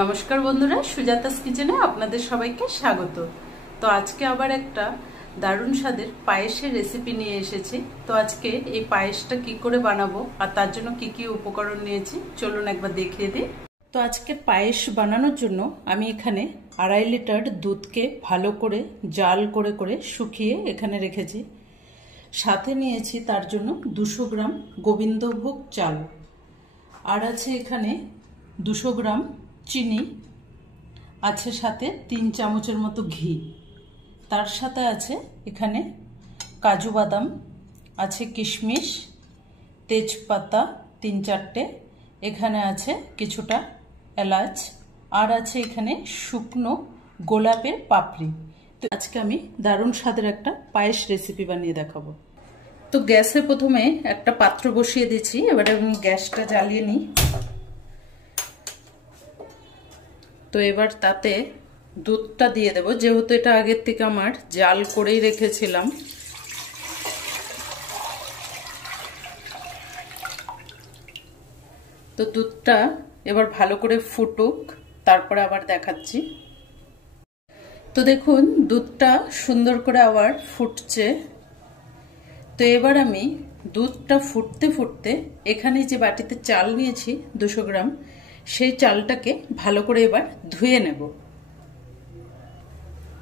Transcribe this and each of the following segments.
নমস্কার বন্ধুরা, সুজাতাস কিচেনে আপনাদের সবাইকে স্বাগত। তো আজকে আবার একটা দারুণ স্বাদের পায়েসের রেসিপি নিয়ে এসেছি। তো আজকে এই পায়েসটা কি করে বানাবো আর তার জন্য কি কি উপকরণ নিয়েছি চলুন একবার দেখিয়ে দিই। তো আজকে পায়েস বানানোর জন্য আমি এখানে 2.5 লিটার দুধকে ভালো করে জাল করে করে শুকিয়ে এখানে রেখেছি। সাথে নিয়েছি তার জন্য 200 গ্রাম গোবিন্দভোগ চাল, আর আছে এখানে 200 গ্রাম চিনি, আছে সাথে 3 চামচের মতো ঘি, তার সাথে আছে এখানে কাজু বাদাম, আছে কিশমিশ, তেজপাতা 3-4টে, এখানে আছে কিছুটা এলাচ, আর আছে এখানে শুকনো গোলাপের পাপড়ি। তো আজকে আমি দারুণ স্বাদের একটা পায়েস রেসিপি বানিয়ে দেখাবো। তো গ্যাসে প্রথমে একটা পাত্র বসিয়ে দিচ্ছি, এবারে আমি গ্যাসটা জ্বালিয়ে নিই। তো এবার তাতে দুধটা দিয়ে দেব, যেহেতু এটা আগের থেকে আমার জাল করেই রেখেছিলাম। তো দুধটা এবার ভালো করে ফুটুক, তারপরে আবার দেখাচ্ছি। তো দেখুন দুধটা সুন্দর করে আবার ফুটছে। তো এবার আমি দুধটা ফুটতে ফুটতে এখানে যে বাটিতে চাল নিয়েছি 200 গ্রাম, সেই চালটাকে ভালো করে এবার ধুয়ে নেব।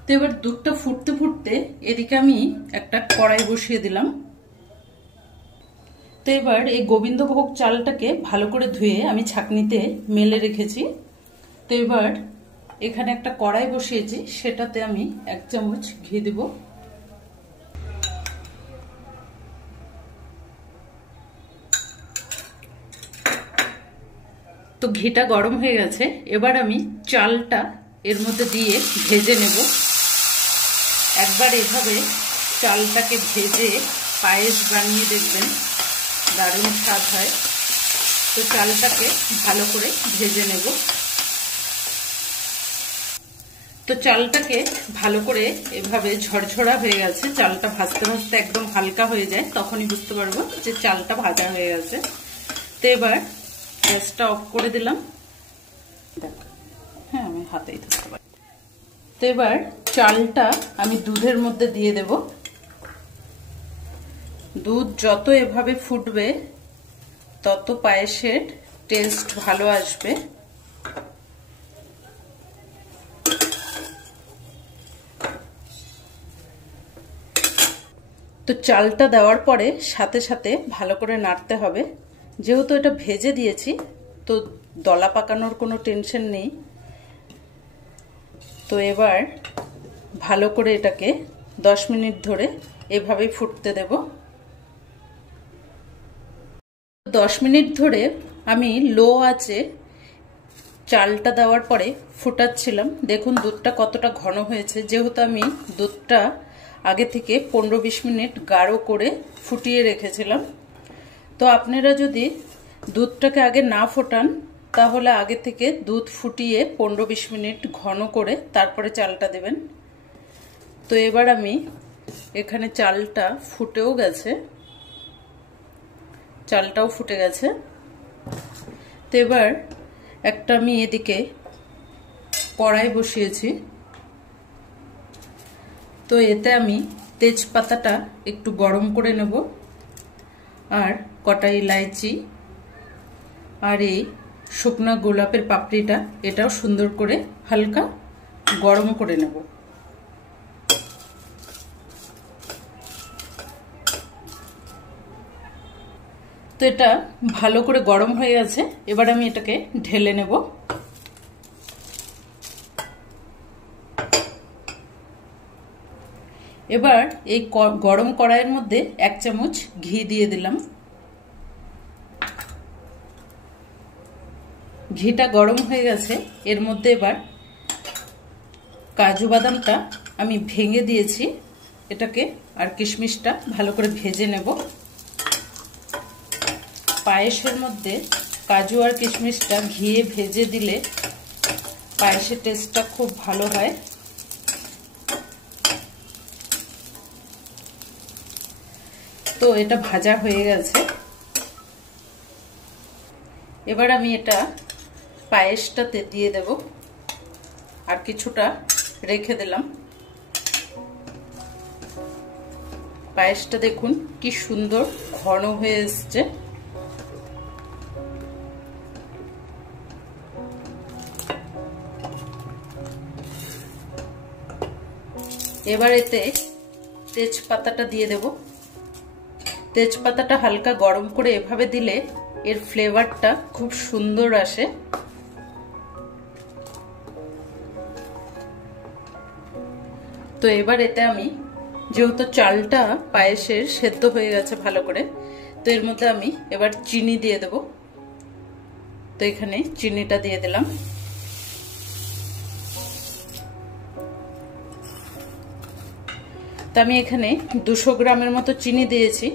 তো এবার দুধটা ফুটতে ফুটতে এদিকে আমি একটা কড়াই বসিয়ে দিলাম। তো এবার এই গোবিন্দভোগ চালটাকে ভালো করে ধুয়ে আমি ছাঁকনিতে মেলে রেখেছি। তো এবার এখানে একটা কড়াই বসিয়েছি, সেটাতে আমি 1 চামচ ঘি দেব। তো ঘিটা গরম হয়ে গেছে, এবার আমি চালটা এর মধ্যে দিয়ে ভেজে নেব। একবার এভাবে চালটাকে ভেজে পায়েস বানিয়ে দেখবেন, দারুণ স্বাদ হয়। তো চালটাকে ভালো করে ভেজে নেব। তো চালটাকে ভালো করে এভাবে ঝরঝরা হয়ে গেছে, চালটা ভাজতে ভাজতে একদম হালকা হয়ে যায়, তখনই বুঝতে পারবো যে চালটা ভাজা হয়ে গেছে। তো এবার গ্যাসটা অফ করে দিলাম। হ্যাঁ, আমি হাতেই ধরতে পারি। তো এবার চালটা আমি দুধের মধ্যে দিয়ে দেব। দুধ যত এভাবে ফুটবে তত পায়েসের টেস্ট ভালো আসবে। তো চালটা দেওয়ার পরে সাথে সাথে ভালো করে নাড়তে হবে, যেহেতু এটা ভেজে দিয়েছি তো দলা পাকানোর কোনো টেনশন নেই। তো এবার ভালো করে এটাকে 10 মিনিট ধরে এভাবেই ফুটতে দেব। 10 মিনিট ধরে আমি লো আঁচে চালটা দেওয়ার পরে ফুটাচ্ছিলাম। দেখুন দুধটা কতটা ঘন হয়েছে, যেহেতু আমি দুধটা আগে থেকে 15-20 মিনিট গাঢ় করে ফুটিয়ে রেখেছিলাম। তো আপনারা যদি দুধটাকে আগে না ফোটান তাহলে আগে থেকে দুধ ফুটিয়ে 15-20 মিনিট ঘন করে তারপরে চালটা দেবেন। তো এবার আমি এখানে চালটা ফুটেও গেছে, চালটাও ফুটে গেছে। তো এবার একটা আমি এদিকে কড়াই বসিয়েছি। তো এতে আমি তেজপাতাটা একটু গরম করে নেব, আর কটা ইলাইচি, আর এই শুকনো গোলাপের পাপড়িটা, এটাও সুন্দর করে হালকা গরম করে নেব। তো এটা ভালো করে গরম হয়ে গেছে, এবার আমি এটাকে ঢেলে নেব। এবার এই গরম কড়াইয়ের মধ্যে 1 চামচ ঘি দিয়ে দিলাম। ঘিটা গরম হয়ে গেছে, এর মধ্যে এবার কাজু বাদামটা আমি ভেঙে দিয়েছি এটাকে, আর কিশমিশটা ভালো করে ভেজে নেব। পায়েসের মধ্যে কাজু আর কিশমিশটা ঘিয়ে ভেজে দিলে পায়েসের টেস্টটা খুব ভালো হয়। তো এটা ভাজা হয়ে গেছে, এবার আমি এটা পায়েসটাতে দিয়ে দেব আর কিছুটা রেখে দিলাম। পায়েসটা দেখুন কি সুন্দর ঘন হয়ে এসছে। এবার এতে তেজপাতাটা দিয়ে দেব। তেজপাতাটা হালকা গরম করে এভাবে দিলে এর ফ্লেভারটা খুব সুন্দর আসে। তো এবার এতে আমি যেহেতু চালটা পায়েসের সেদ্ধ হয়ে গেছে ভালো করে, তো এর মধ্যে আমি এবার চিনি দিয়ে দেব। তো এখানে চিনিটা দিয়ে দিলাম। তো আমি এখানে 200 গ্রামের মতো চিনি দিয়েছি।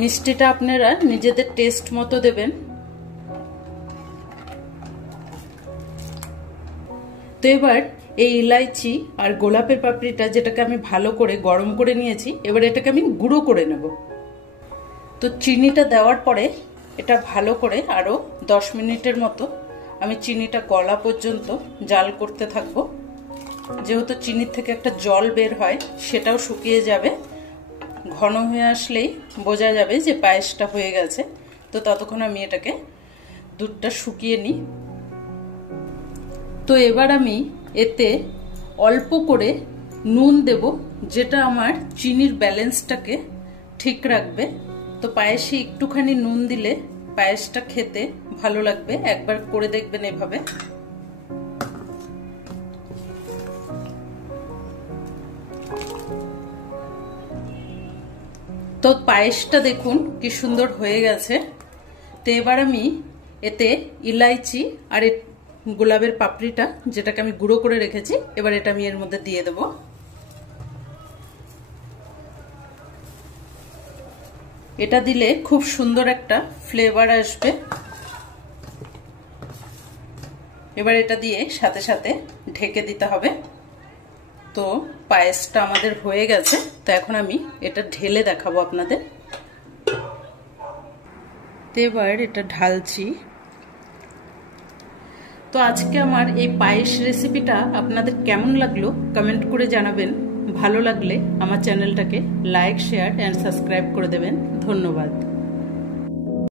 মিষ্টিটা আপনারা নিজেদের টেস্ট মতো দেবেন। তো এবার এই ইলাইচি আর গোলাপের পাপড়িটা, যেটাকে আমি ভালো করে গরম করে নিয়েছি, এবার এটাকে আমি গুঁড়ো করে নেব। তো চিনিটা দেওয়ার পরে এটা ভালো করে আরো 10 মিনিটের মতো আমি চিনিটা গলা পর্যন্ত জাল করতে থাকবো। যেহেতু চিনির থেকে একটা জল বের হয়, সেটাও শুকিয়ে যাবে। ঘন হয়ে আসলেই বোঝা যাবে যে পায়েসটা হয়ে গেছে। তো ততক্ষণ আমি এটাকে দুধটা শুকিয়ে নিই। তো এবার আমি এতে অল্প করে নুন দেব, যেটা আমার চিনির ব্যালেন্সটাকে ঠিক রাখবে। তো পায়েসে একটুখানি নুন দিলে পায়েসটা খেতে ভালো লাগবে। একবার করে দেখবেন এভাবে। তো পায়েসটা দেখুন কি সুন্দর হয়ে গেছে। তো এবার আমি এতে ইলাইচি আর গোলাপের পাপড়িটা, যেটাকে আমি গুঁড়ো করে রেখেছি, এবার এটা আমি এর মধ্যে দিয়ে দেব। এটা দিলে খুব সুন্দর একটা ফ্লেভার আসবে। এবার এটা দিয়ে সাথে সাথে ঢেকে দিতে হবে। তো পায়েসটা আমাদের হয়ে গেছে। তো এখন আমি এটা ঢেলে দেখাবো আপনাদের। তো এবার এটা ঢালছি। তো আজকে আমার এই পায়েস রেসিপিটা আপনাদের কেমন লাগলো কমেন্ট করে জানাবেন। ভালো লাগলে আমার চ্যানেলটাকে লাইক, শেয়ার এন্ড সাবস্ক্রাইব করে দেবেন। ধন্যবাদ।